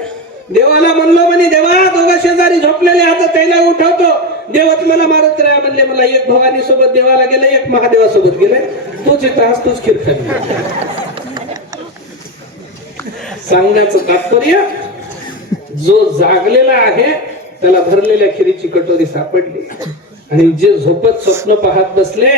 देवाला म्हणलो म्हणे देवा दोघं शेजारी झोपलेले हात त्याला उठवतो. देवच मला मारत राहा म्हणले. मला एक भवानी सोबत देवाला गेले, एक महादेवासोबत गेले. तूच इथं आज तूच खीर खाल्ली. सांगण्याचं तात्पर्य जो जागलेला आहे त्याला भरलेल्या खिरीची कटोरी सापडली. आणि जे झोपत स्वप्न पाहत बसले,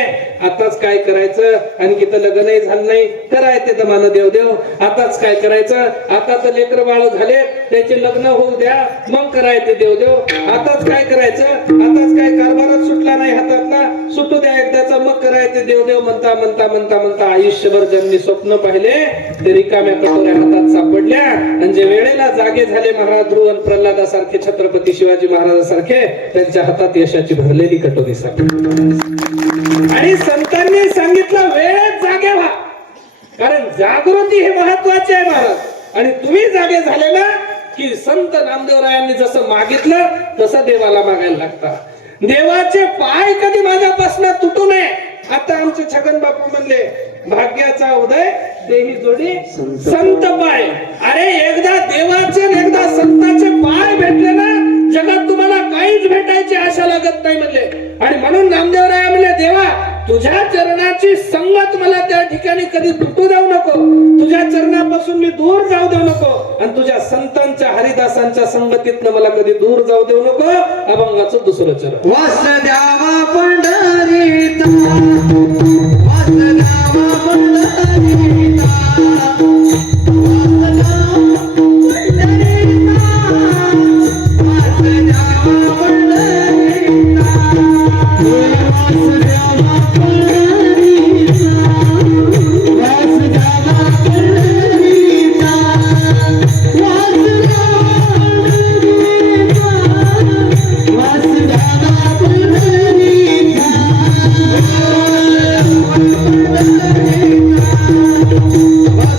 आताच काय करायचं, आणि किती लग्नही झालं नाही, करायचे तर मान देव देव. आताच काय करायचं, आता तर लेकर बाळ झाले, त्याचे लग्न होऊ द्या, मग करायचे देव देव. आताच काय करायचं, आताच काय कारभारच सुटला नाही हातातला, सुटू द्या एकदाचा, मग करायचे देव देव. म्हणता म्हणता म्हणता म्हणता आयुष्यभर ज्यांनी स्वप्न पाहिले ते रिकाम्या कटोऱ्या हातात सापडल्या. आणि जे वेळेला जागे झाले महाराज ध्रुव आणि प्रल्हादासारखे, छत्रपती शिवाजी महाराजांसारखे, त्यांच्या हातात यशाची भरलेली कटोरी सापडली. आणि संतांनी सांगितलं वेळेत जागे व्हा, कारण जागृती हे महत्वाचे आहे महाराज. आणि तुम्ही जागे झाले ना की संत नामदेवरायांनी जसं मागितलं तसं देवाला मागायला लागतं. देवाचे पाय कधी माझ्यापासून तुटू नये. आता आमचे छगन बापू म्हणले भाग्याचा उदय देही जोडी संत पाय. अरे एकदा देवाचे एकदा संताचे पाय भेटले ना, जगात तुम्हाला काहीच भेटायची आशा लागत नाही म्हणले. आणि म्हणून नामदेवराय म्हणले देवा तुझ्या चरणाची संगत मला त्या ठिकाणी कधी तुटू देऊ नको, तुझ्या चरणापासून मी दूर जाऊ देऊ नको, आणि तुझ्या संतांच्या हरिदासांच्या संगतीतनं मला कधी दूर जाऊ देऊ नको. अभंगाचं दुसरं चरण. Vasudeva पंढरीता, Vasudeva पंढरीता,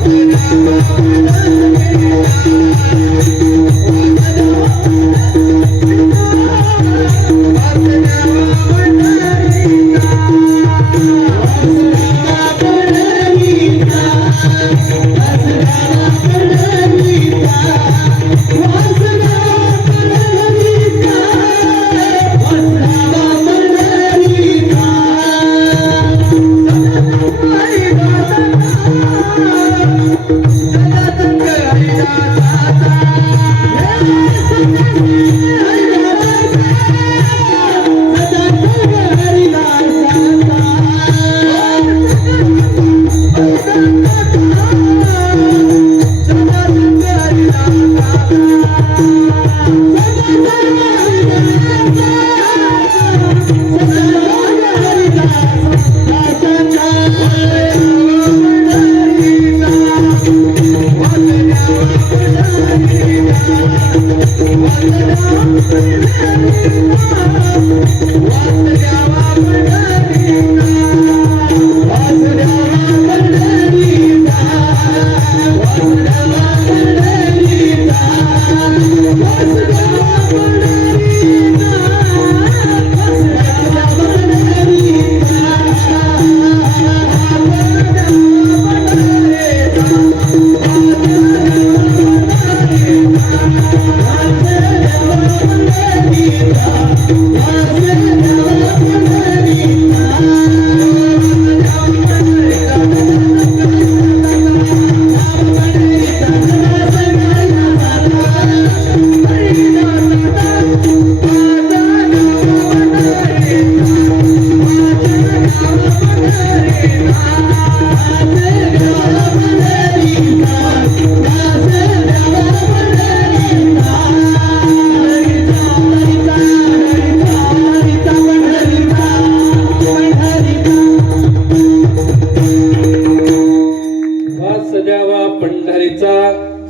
Thank you.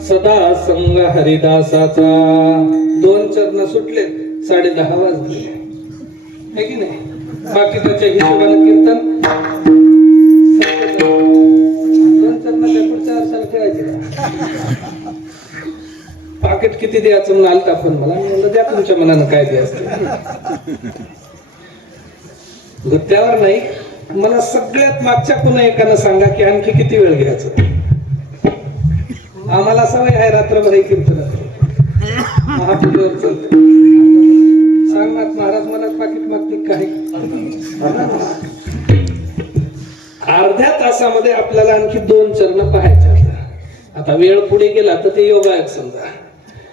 सदा संग हरिदासाचा. 2 चरण सुटले, 10:30 वाजले है की नाही. बाकी त्याच्या हिशोबाने कीर्तन 2 चरणाच्या पुढच्या वर्षाला ठेवायचे का? पाकिट किती द्यायचं म्हणून आलता फोन मला. मी म्हणलं द्या तुमच्या मनानं काय द्यायचं. गुत्त्यावर नाही, मला सगळ्यात मागच्या पुन्हा एकानं सांगा की आणखी किती वेळ घ्यायचं. आम्हाला सवय आहे रात्रभर कीर्तन महापूजेवर चालते. सांगणार महाराज मला पाकिट मागते काय. अर्ध्या तासामध्ये आपल्याला आणखी 2 चरण पाहायचे. आता वेळ पुढे गेला तर ते योगायोग समजा.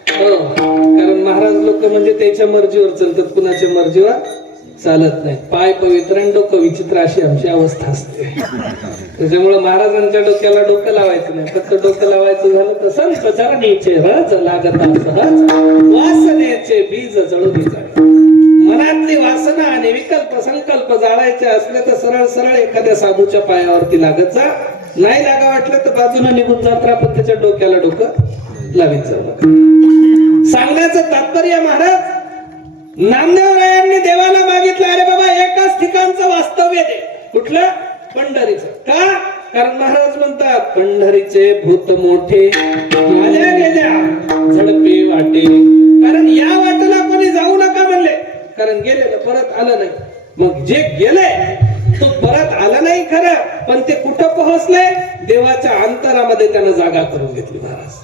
हो, कारण महाराज लोक म्हणजे त्याच्या मर्जीवर चालतात, कुणाच्या मर्जीवर चालत नाही. पाय पवित्र आणि डोकं विचित्र अशी आमची अवस्था असते. त्याच्यामुळे महाराजांच्या डोक्याला डोकं लावायचं नाही. फक्त डोकं लावायचं झालं तर संत चरणीचे रज लागता सहज, वासनेचे बीज जळून जाणे. मनातली वासना आणि विकल्प संकल्प जाळायचे असले तर सरळ सरळ एखाद्या साधूच्या पायावरती लागत जा. नाही लागा वाटलं तर बाजूने निघून जात राहा, पण त्याच्या डोक्याला डोकं लावीत जाऊ नका. सांगण्याचं तात्पर्य महाराज नामदेवरायांनी देवाला मागितलं, अरे बाबा एकाच ठिकाणचं वास्तव्य दे. कुठलं? पंढरीचं. का? कारण महाराज म्हणतात पंढरीचे भूत मोठे आल्या गेल्या झडपे वाटे. कारण या वाटेला कोणी जाऊ नका म्हणले, कारण गेलेलं परत आलं नाही. मग जे गेले तो परत आला नाही खरं, पण ते कुठं पोहोचले? देवाच्या अंतरामध्ये त्यानं जागा करून घेतली महाराज.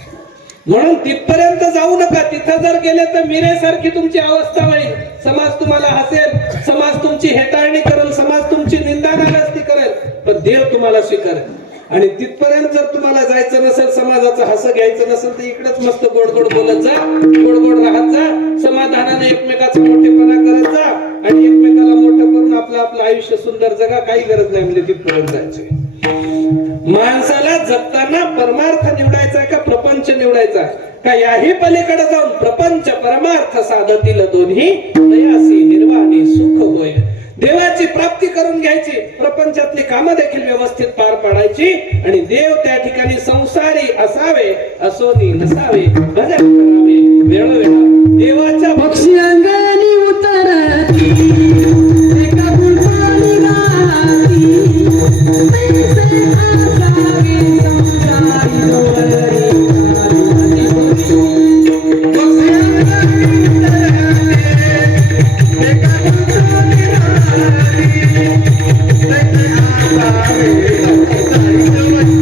म्हणून तिथपर्यंत जाऊ नका. तिथं जर गेले तर मिरेसारखी तुमची अवस्था होईल. समाज तुम्हाला हसेल, समाज तुमची हेटाळणी करेल, समाज तुमची निंदा नालस्ती करेल, पण देव तुम्हाला स्वीकारेल. आणि तिथपर्यंत जर तुम्हाला जायचं नसेल, समाजाचं हसं घ्यायचं नसेल, तर इकडेच मस्त गोड गोड बोलत जा, गोड गोड राहत जा, समाधानाने एकमेकाचा मोठेपणा करत जा आणि एकमेकाला मोठं करून आपलं आपलं आयुष्य सुंदर जगा. काही गरज नाही म्हणजे तिथपर्यंत जायचं. माणसाला जगताना परमार्थ निवडायचा का प्रपंच निवडायचा का? याही पलीकडे जाऊन प्रपंच परमार्थ साधतील दोन्ही, दयासी निर्वाणी सुख होय. देवाची प्राप्ती करून घ्यायची, प्रपंचातली कामं देखील व्यवस्थित पार पाडायची आणि देव त्या ठिकाणी संसारी असावे असोनी नसावे, भजन करावे वेळोवेळा देवाच्या पक्षी अंगानी उतरती एका गुलपानी गाती, पैसे आसावे संसारी डोळरी. पक्षी अंगानी उतरती एका गुलपानी गाती, पैसे आसावे संसारी डोळरी.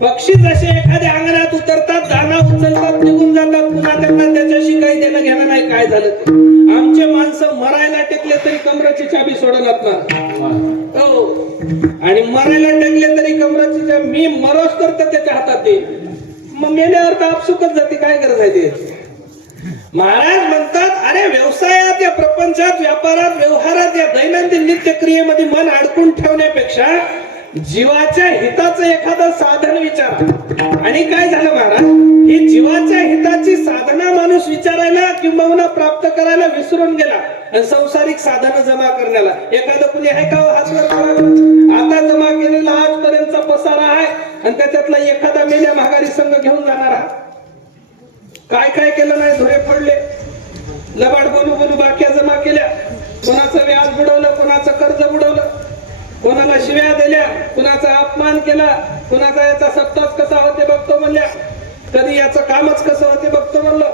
पक्षी जसे एखाद्या अंगणात उतरतात, दाना उचलतात, निघून जातात, पुन्हा त्यांना त्याच्याशी काही देणं घेणं नाही. काय झालं ते आमचे माणसं मरायला टेकले तरी कमराची चाबी सोडणार ना. हो, आणि मरायला टेकले तरी कमराची चाबी मी मरोस करतो त्याच्या हातात दे. मग मेल्यावर तर आपसुकच जाते. काय गरज आहे ते? महाराज म्हणतात, अरे व्यवसायात, या प्रपंचात, व्यापारात, व्यवहारात, या दैनंदिन नित्यक्रियेमध्ये मन अडकून ठेवण्यापेक्षा जीवाच्या हिताचं एखादं साधन विचारा. आणि काय झालं महाराज, ही जीवाच्या हिताची साधना माणूस विचारायला किंवा प्राप्त करायला विसरून गेला आणि संसारिक साधनं जमा करण्याला. एखादं कुणी आहे का हात वर करावं? आता जमा केलेला आजपर्यंतचा पसारा आहे आणि त्याच्यातला एखादा मेल्या महागारी संघ घेऊन जाणार आहात. काय काय केलं नाही, धुरे फोडले, लबाड बोलू बोलू बाक्या जमा केल्या, कोणाचं व्याज बुडवलं, कोणाचं कर्ज बुडवलं, कोणाला शिव्या दिल्या, कुणाचा अपमान केला, कुणाचा याचा सत्ताच कसा होते बघतो म्हणल्या, कधी याचं कामच कसं होते बघतो म्हणलं.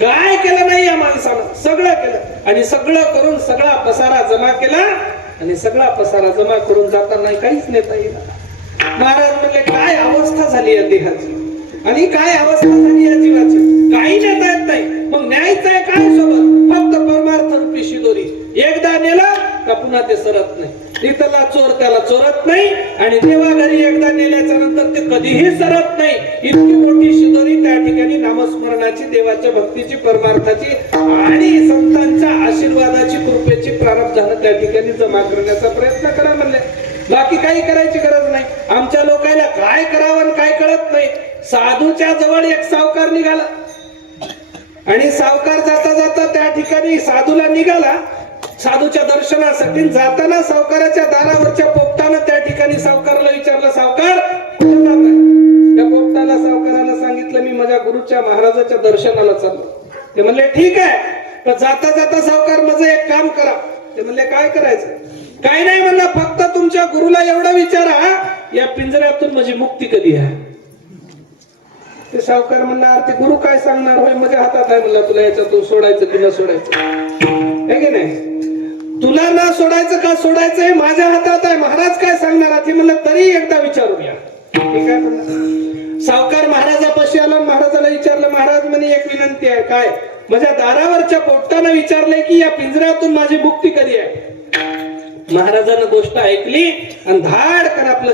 काय केलं नाही या माणसानं, सगळं केलं आणि सगळं करून सगळा पसारा जमा केला आणि सगळा पसारा जमा करून जाताना काहीच नेता येईल. महाराज म्हणले, काय अवस्था झाली या देहाची आणि काय अवस्था झाली या जीवाची, काही नेता येत नाही. मग न्यायचं आहे काय सोबत? फक्त परमार्थ रूपी शिदोरी. एकदा नेलं का पुन्हा ते सरत नाही. इथला चोर त्याला चोरत नाही आणि देवा घरी एकदा नेल्याच्या नंतर ते कधीही सरत नाही. इतकी मोठी शिदोरी त्या ठिकाणी नामस्मरणाची, देवाच्या भक्तीची, परमार्थाची आणि संतांच्या आशीर्वादाची, कृपेची प्रारब्धानं त्या ठिकाणी जमा करण्याचा प्रयत्न करा म्हणले. बाकी काही करायची गरज नाही. आमच्या लोकांना काय करावं आणि काय कळत नाही. साधूच्या जवळ एक सावकार निघाला आणि सावकार जाता जाता त्या ठिकाणी साधूला निघाला साधूच्या दर्शनासाठी. जाताना सावकाराच्या दारावरच्या पोपटानं त्या ठिकाणी सावकाराला विचारलं, सावकार कुठे जात आहे? त्या पोपटाला सावकाराला सांगितलं, मी माझ्या गुरुच्या महाराजाच्या दर्शनाला चाललो. ते म्हणले, ठीक आहे, तर जाता जाता सावकार माझं एक काम करा. ते म्हणले, काय करायचं? काही नाही म्हणलं, फक्त तुमच्या गुरुला एवढं विचारा, या पिंजऱ्यातून माझी मुक्ती कधी आहे? ते सावकार म्हणणार, ते गुरु काय सांगणार? होय, माझ्या हातात आहे म्हणला, तुला याच्यातून सोडायचं की न सोडायचं, हे की नाही? तुला ना सोडायचं का सोडायचं हे माझ्या हातात आहे. महाराज काय सांगणार? ते म्हणलं, तरी एकदा विचारूया. ठीक आहे म्हणलं. सावकार महाराजापाशी आला, महाराजाला विचारलं. महाराज म्हणे, एक विनंती आहे. काय? माझ्या दारावरच्या पोपटानं विचारलंय की या पिंजऱ्यातून माझी मुक्ती कधी आहे? महाराजानं गोष्ट ऐकली आणि धाडकन आपलं